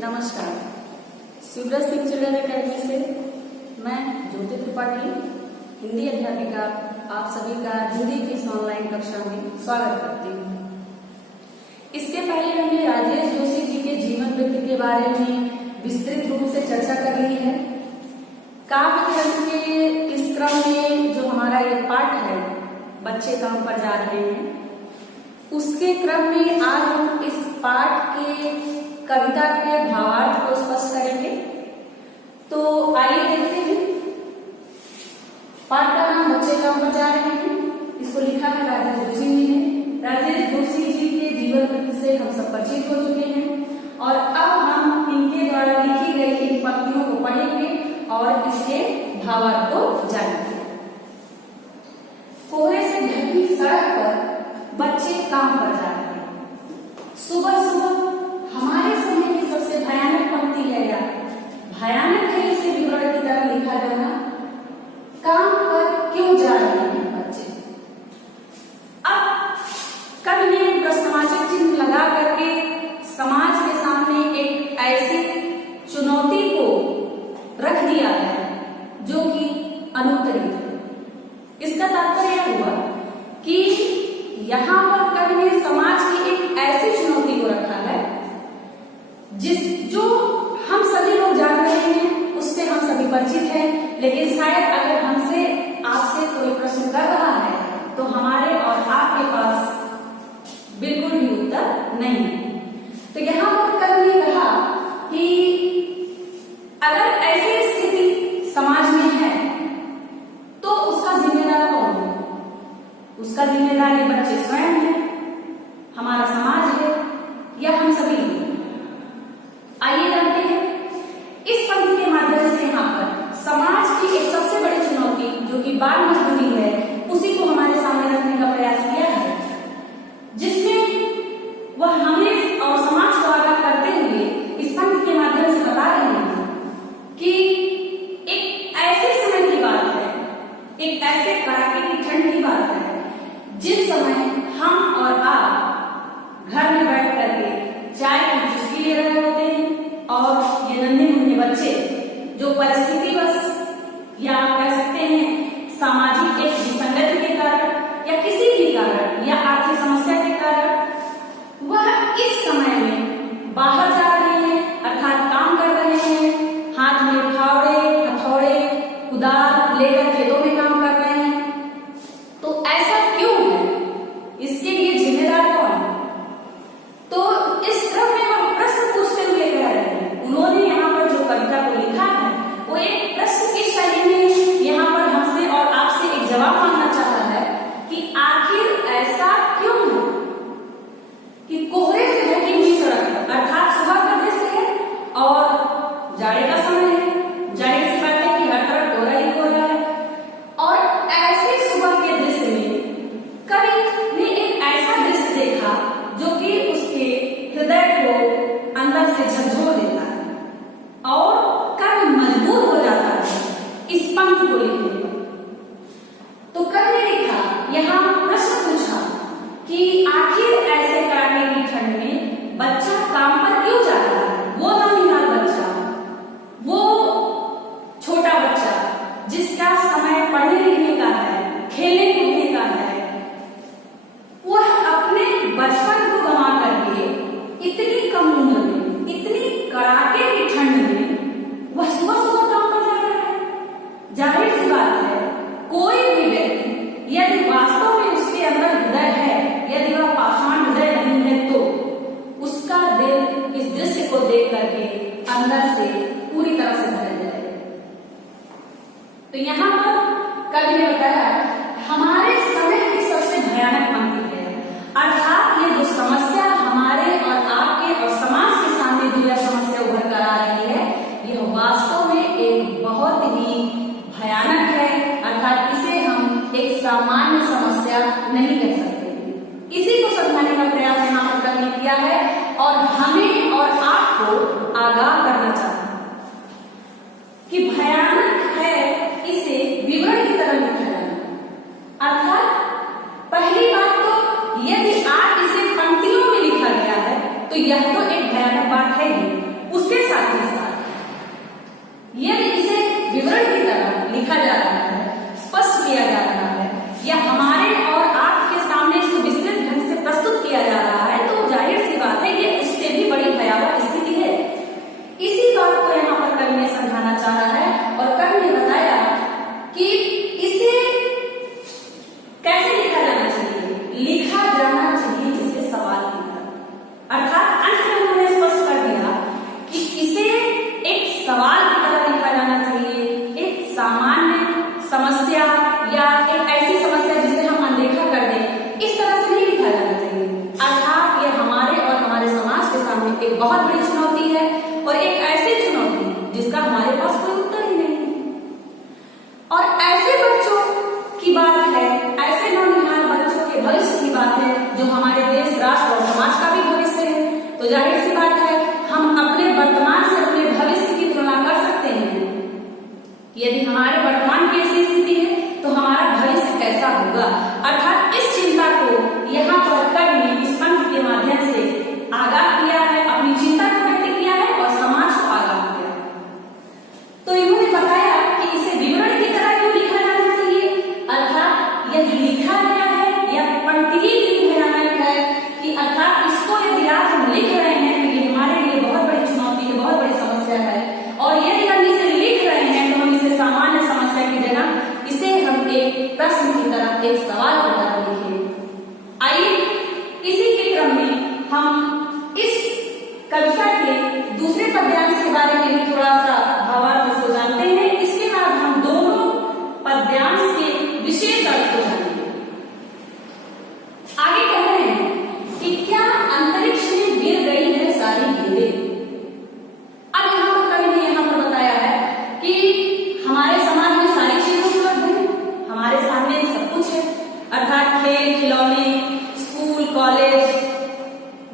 नमस्कार। Shivraj Singh children academy से मैं ज्योति त्रिपाठी, हिंदी अध्यापिका, आप सभी का हिंदी की इस ऑनलाइन कक्षा में स्वागत करती हूँ। इसके पहले हमने राजेश जोशी जी के जीवन वृत्त के बारे में विस्तृत रूप से चर्चा कर ली है। काव्य ग्रंथ के इस क्रम में जो हमारा ये पाठ है, बच्चे काम पर जा रहे हैं, उसके क्रम में आज हम इस पाठ के कविता के भावार्थ को स्पष्ट करेंगे। तो आइए देखते हैं। पाठ का नाम बच्चे काम पर जा रहे हैं। इसको लिखा है राजेश जोशी जी ने। राजेश जोशी जी के जीवन वृत्त से हम सब परिचित हो चुके हैं और अब हम इनके द्वारा लिखी गई इन पंक्तियों को पढ़ेंगे और इसके भावार्थ को जानेंगे। कोहरे से ढकी सड़क पर बच्चे काम पर जा रहे हैं। सुबह सुबह हमारे समय की सबसे भयानक पंक्ति है, या भयानक है इसे विवरण की तरह लिखा जाना। काम पर क्यों जा रहे हैं बच्चे? अब कवि ने प्रश्नवाचक चिन्ह लगा करके समाज के सामने एक ऐसी चुनौती को रख दिया है जो कि अनुत्तरित है। इसका तात्पर्य हुआ कि यहाँ पर कवि ने समाज की एक ऐसी चुनौती को रखा है जो हम सभी लोग जान रहे हैं, उससे हम सभी परिचित हैं, लेकिन शायद अगर हमसे आपसे कोई प्रश्न कर रहा है तो हमारे और आपके पास बिल्कुल भी उत्तर नहीं है। तो यहाँ पर कवि ने कहा कि अगर ऐसी स्थिति समाज में है तो उसका जिम्मेदार कौन है? उसका जिम्मेदार ये बच्चे स्वयं है, हमारा समाज है, या हम सभी? आइए जानते हैं। इस पंक्ति के माध्यम से यहाँ पर समाज की एक सबसे बड़ी चुनौती जो कि बाल मजदूरी है, उसी को हमारे सामने रखने का प्रयास किया है, जिसमें वह हमें और समाज को आगाह करते हुए इस पंक्ति के माध्यम से बता रहे हैं कि एक ऐसे समय की बात है, एक ऐसे कड़ाके की ठंड की बात है, जिस समय हम और आप घर में बैठ करके चाय की चुस्की ले रहे होते हैं और ये नन्हे मुन्ने बच्चे जो परिस्थिति बस या आप कह सकते हैं सामाजिक एक विसंगति के कारण या किसी भी कारण या आर्थिक समस्या के कारण वह इस समय में बाहर जा रहे हैं, अर्थात काम कर रहे हैं, हाथ में फावड़े, हथौड़े, कुदाल लेकर खेतों में काम कर रहे हैं। तो ऐसा क्यों है? इसके लिए जिम्मेदार कौन है? तो इस क्रम में हम प्रश्न पूछते हुए कह रहे हैं। उन्होंने यहाँ पर जो कविता को लिखा है वो एक प्रश्न की शैली में यहाँ पर हमसे और आपसे एक जवाब मांगना चाहता है कि आखिर ऐसा क्यों है कि कोहरे से ढकी हुई सड़क, अर्थात सुबह का दृश्य है और जाड़े का समय है, जाहिर सी बात है कि हर तरफ कोहरा ही कोहरा है, और ऐसे सुबह के दृश्य में कवि ने एक ऐसा दृश्य देखा जो कि उसके हृदय को अंदर से झकझोर देता है और कवि मजबूर हो जाता है इस पंक्ति को लिखने पर। तो कवि ने लिखा, यहाँ प्रश्न पूछा कि आखिर ऐसे कड़ाके की ठंड में बच्चा काम पर क्यों जा रहा है? वो नौनिहाल बच्चा, वो छोटा बच्चा जिसका समय पढ़ने लिखने का है, खेलने कूदने का है, वह अपने बचपन को गंवा करके इतनी कम उम्र में, इतनी कड़ाके की ठंड में वह सुबह सुबह काम पर जा रहा है। जाहिर सी बात है, कोई भी व्यक्ति यदि वास्तव में उसके अंदर हृदय है, यदि वह पाषाण हृदय नहीं है, तो उसका दिल इस दृश्य को देख करके अंदर से पूरी तरह से भर जाए। तो यहाँ पर कवि ने बताया हमारे समय की सबसे भयानक पंक्ति है, अर्थात ये जो समस्या हमारे और आपके और समाज के सामने जो यह समस्या उभर कर आ रही है, यह वास्तव में एक बहुत ही भयानक है, अर्थात इसे हम एक सामान्य समस्या नहीं कह सकते। इसी को समझाने का प्रयास यहाँ पर कवि ने किया है और हमें और आपको आगाह करना चाहता है कि भयानक है, इसे लिखा जा रहा है, स्पष्ट किया जा रहा है, या हमारे और आपके सामने इसको विस्तृत ढंग से प्रस्तुत किया जा रहा है, तो जाहिर सी बात है ये उससे भी बड़ी भयावह स्थिति है। इसी बात को यहाँ पर कवि ने समझाना चाहा है और कवि ने बताया कि इसे कैसे लिखा जाना चाहिए। लिखा जाना चाहिए जिसे सवाल की तरह, अर्थात अंत में उन्होंने स्पष्ट कर दिया कि इसे एक सवाल की तरह लिखा जाना चाहिए, एक सामान्य समस्या या एक ऐसी समस्या जिसे हम अनदेखा कर दें, इस तरह से नहीं लिखा जाना चाहिए। अर्थात ये हमारे और हमारे समाज के सामने एक बहुत बड़ी चुनौती है और एक ऐसी चुनौती जिसका हमारे पास कोई उत्तर ही नहीं है। और ऐसे बच्चों की बात है, ऐसे नौनिहाल बच्चों के भविष्य की बात है जो हमारे देश, राष्ट्र और समाज का भी भविष्य है। तो जाहिर सी बात है हम अपने वर्तमान से अपने भविष्य की तुलना कर सकते हैं। यदि हमारे वर्तमान की ऐसी स्थिति है तो हमारा भविष्य कैसा होगा। अर्थात इस चिंता को यहाँ पर कवि ने इस पंक्ति के माध्यम से आगाह किया है, अपनी चिंता को व्यक्त किया है और समाज को आगाह किया है। तो इन्होंने बताया कि इसे विवरण की तरह क्यों लिखा जाना चाहिए। अर्थात यह लिखा गया है या पंक्ति ही इतनी भयानक है कि अर्थात इसको यदि आज हम लिख रहे हैं तो ये हमारे लिए बहुत बड़ी चुनौती है, बहुत बड़ी समस्या है। और यदि हम इसे लिख रहे हैं तो हम इसे सामान्य समस्या की जगह इसे हम एक प्रश्न की तरह, एक सवाल की तरह लिखें। आइए इसी के क्रम में हम इस कविता के दूसरे पद्यांश के बारे में भी थोड़ा सा भावार्थ को जानते हैं। इसके बाद हम दोनों पद्यांश के विशेष अर्थ को जानेंगे। आगे कह रहे हैं कि क्या अंतरिक्ष में गिर गई है सारी गेंदें। अब यहाँ पर कवि ने यहाँ पर बताया है कि हमारे समाज में सारी चीजें उपलब्ध है, हमारे सामने सब कुछ है। अर्थात खेल खिलौने, स्कूल कॉलेज,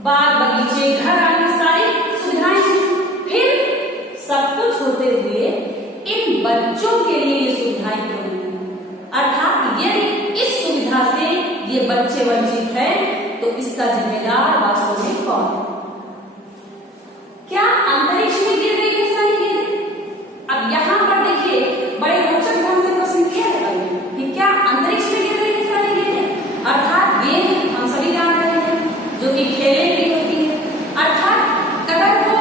बाग बगीचे, घर आदि सारी सुविधाएं हैं। फिर सब कुछ होते हुए इन बच्चों के लिए ये सुविधाएं क्यों नहीं? अर्थात यदि इस सुविधा से ये बच्चे वंचित हैं तो इसका जिम्मेदार वास्तव में कौन है? क्या अंतरिक्ष में गिर गई है सारी गेंदें? अब यहाँ पर देखिए बड़े रोचक ढंग से प्रश्न किया है कि क्या अंतरिक्ष में गिर गई है सारी गेंदें। अर्थात गेंद हम सभी जान रहे हैं जो कि खेलने की होती है। अर्थात अगर वो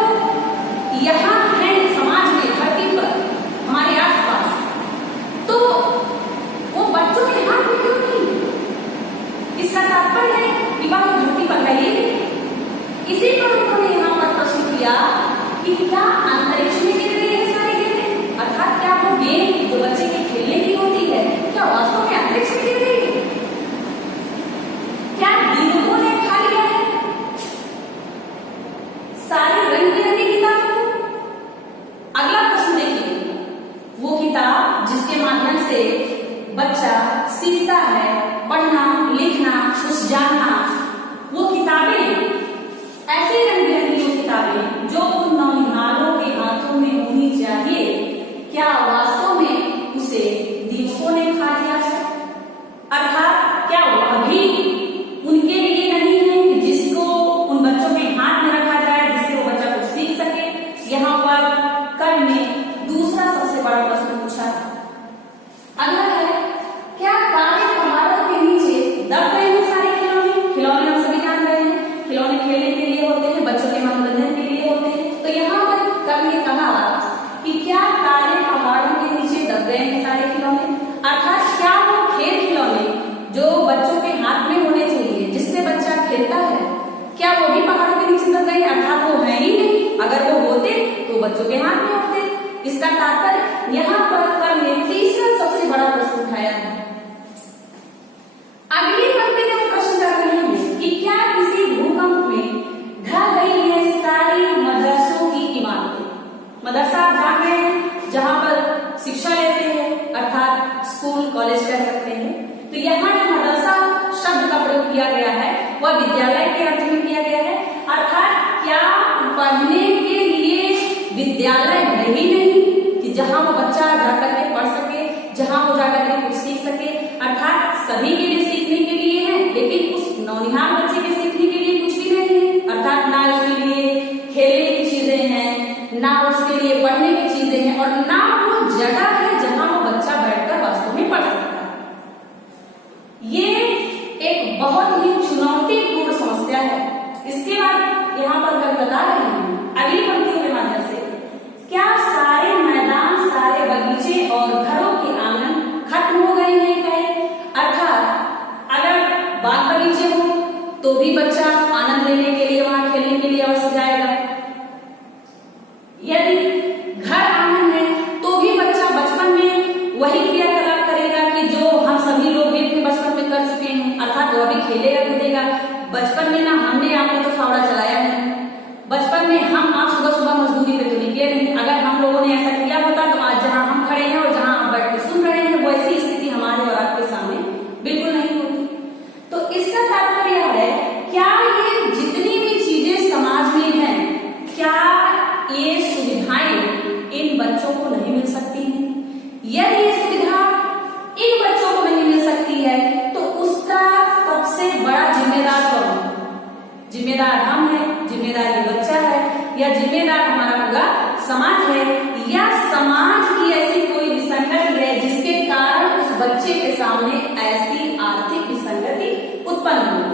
यहाँ है समाज में, धरती पर, हमारे आसपास, तो वो बच्चों के हाथ में क्यों नहीं? इसका तात्पर्य है कि वह धरती पर है ही नहीं। इसी पर उन्होंने यहाँ पर प्रश्न किया कि क्या अंतरिक्ष में गिर गई है सारी गेंदें। अर्थात क्या वो गेंद जो बच्चे के खेलने की होती है क्या वास्तव में अंतरिक्ष में गिर गई है? क्या दीपकों ने खा लिया है सारी रंग बिरंगी किताबों को? अगला प्रश्न देखिए, वो किताब जिसके माध्यम से बच्चा सीखता है पढ़ना, लिखना, कुछ जानना, वो किताबें ऐसी रंग बिरंगी किताबें जो उन नौनिहालों के हाथों में होनी चाहिए, क्या वास्तव में उसे दीपकों ने खा लिया है? अर्थात क्या वह भी उनके लिए नहीं है कि जिसको उन बच्चों के हाथ में रखा जाए जिससे वो बच्चा कुछ सीख सके। यहाँ पर कवि ने दूसरा सबसे बड़ा प्रश्न पूछा। अगला है, क्या काले पहाड़ों के नीचे दब गए हैं सारे खिलौने? खिलौने हम सभी जान रहे हैं, खिलौने खेलने के लिए होते हैं, बच्चों के मनोरंजन के लिए होते हैं। तो यहाँ पर कवि ने कहा कि क्या काले पहाड़ों के नीचे दब गए हैं सारे खिलौने। अर्थात क्या वो खेल खिलौने जो बच्चों के हाथ में होने चाहिए, जिससे बच्चा खेलता है, क्या वो भी पहाड़ों के नीचे दब गए? अर्थात वो है ही नहीं। अगर वो होते तो बच्चों के हाथ में होते। इसका तात्पर्य यहाँ पर कवि ने तीसरा सबसे बड़ा प्रश्न उठाया है। अगली पंक्ति में प्रश्न कर रहे हैं कि क्या किसी भूकंप में ढह गई है सारी मदरसों की इमारतें। मदरसा आप जान रहे हैं जहाँ पर शिक्षा लेते हैं, अर्थात स्कूल कॉलेज कह सकते हैं। तो यहाँ जो मदरसा शब्द का प्रयोग किया गया है वह विद्यालय के अर्थ में किया गया है। अर्थात क्या पढ़ने के लिए विद्यालय है ही नहीं कि जहाँ वो बच्चा जाकर के पढ़ सके, जहाँ वो जाकर के कुछ सीख सके। अर्थात सभी के लिए सीखने के लिए है, लेकिन उस नौनिहाल बच्चे के सीखने के लिए कुछ भी नहीं है। अर्थात ना उसके लिए खेलने की चीजें हैं, ना उसके लिए पढ़ने की चीजें हैं, और ना वो जगह है जहाँ वो बच्चा वही क्रियाकलाप करेगा कि जो हम सभी लोग भी अपने बचपन में कर चुके हैं, अर्थात वह भी खेलेगा कूदेगा। बचपन में ना हमने आपने तो फावड़ा चलाया नहीं, बचपन में हम आप सुबह सुबह मजदूरी पे तो निकले नहीं। अगर हम लोगों ने ऐसा किया होता तो आज जहां हम खड़े हैं और जहां आप बैठ के सुन रहे हैं वैसी स्थिति हमारे और आपके सामने बिल्कुल नहीं होती। तो इसका तात्पर्य है, क्या ये जितनी भी चीजें समाज में हैं, क्या ये सुविधाएं इन बच्चों को नहीं मिल सकती हैं? यदि ये सुविधा इन बच्चों को नहीं मिल सकती है तो उसका सबसे बड़ा जिम्मेदार कौन? जिम्मेदार हम हैं, जिम्मेदार ये बच्चा है, या जिम्मेदार हमारा पूरा समाज है, या समाज की ऐसी कोई विसंगति है जिसके कारण उस बच्चे के सामने ऐसी आर्थिक विसंगति उत्पन्न हुई?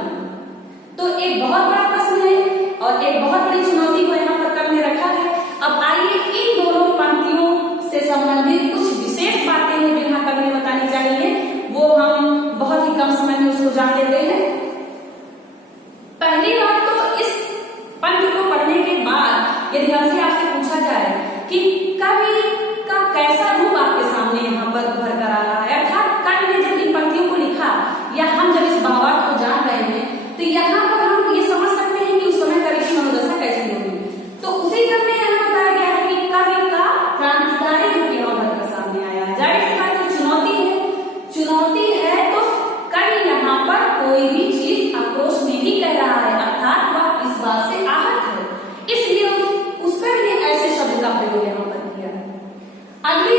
तो एक बहुत बड़ा प्रश्न है और एक बहुत बड़ी चुनौती को यहाँ पर कवि ने रखा है। अब आइए इन दोनों पंक्तियों से संबंधित कुछ विशेष बातें हैं जो यहाँ कवि ने बतानी चाहिए, वो हम बहुत ही कम समय में उसको जान लेते हैं। पहली बात तो इस पंक्ति को पढ़ने के बाद यदि हमसे आपसे पूछा जाए कि कवि का कैसा रूप आपके सामने यहाँ पर उभर कर आ रहा है, अर्थात कवि ने जब इन पंक्तियों को लिखा या हम जब इस भावार्थ को जान रहे हैं तो यहाँ पर हम ये समझ सकते हैं कि उस समय कवि की मनोदशा कैसी होगी। तो उसी क्रम में यहाँ बताया गया है कि कवि का क्रांतिकारी रूप यहाँ उभर कर सामने आया है। जाहिर सी बात है चुनौती है तो कवि यहाँ पर कोई भी चीज आक्रोश में ही कह रहा है, अर्थात वह इस बात से आहत है, इसलिए उस कवि ने ऐसे शब्द का प्रयोग यहाँ पर किया है। अगली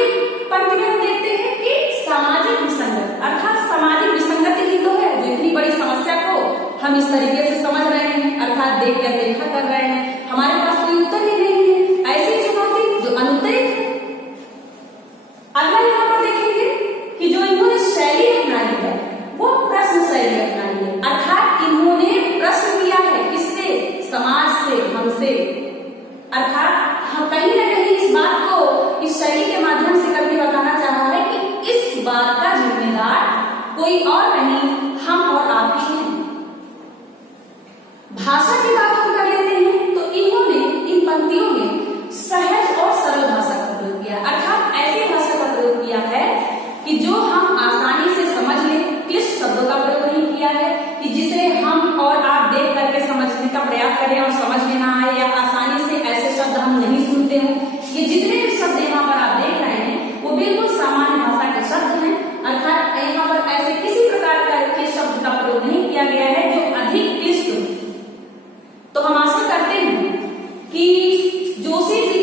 पंक्ति में हम देखते हैं कि सामाजिक विसंगति, अर्थात सामाजिक विसंगति ही तो है जो इतनी बड़ी समस्या को हम इस तरीके से समझ रहे हैं, अर्थात देख कर देखा कर रहे हैं, हमारे पास कोई उत्तर ही नहीं है। ऐसी चुनौती जो अनुत्तरित है। अगला यहाँ पर देखेंगे कि जो इन्होंने शैली अपनाई है वो प्रश्न शैली अपनाई है, अर्थात इन्होंने प्रश्न किया है किससे? समाज से, हमसे। अर्थात हम कहीं ना कहीं इस बात को इस शैली के माध्यम से कवि बताना चाह रहा है कि इस बात का जिम्मेदार कोई और नहीं, हम और आप ही हैं। भाषा की बात हम कर लेते हैं तो इन्होंने इन पंक्तियों में सहज और सरल भाषा का प्रयोग किया, अर्थात ऐसी भाषा का प्रयोग किया है कि जो हम आसानी से समझ लें। क्लिष्ट शब्दों का प्रयोग नहीं किया है कि जिसे हम और आप देख करके समझने का प्रयास करें और समझ में ना आए, या आसानी से ऐसे शब्द हम नहीं सुनते हो। ये जितने भी शब्द यहाँ पर आप देख रहे हैं वो बिल्कुल सामान्य भाषा के शब्द हैं, अर्थात यहाँ पर ऐसे किसी प्रकार के शब्द का प्रयोग नहीं किया गया है जो अधिक क्लिष्ट हो। तो हम आशा करते हैं कि जोशी जी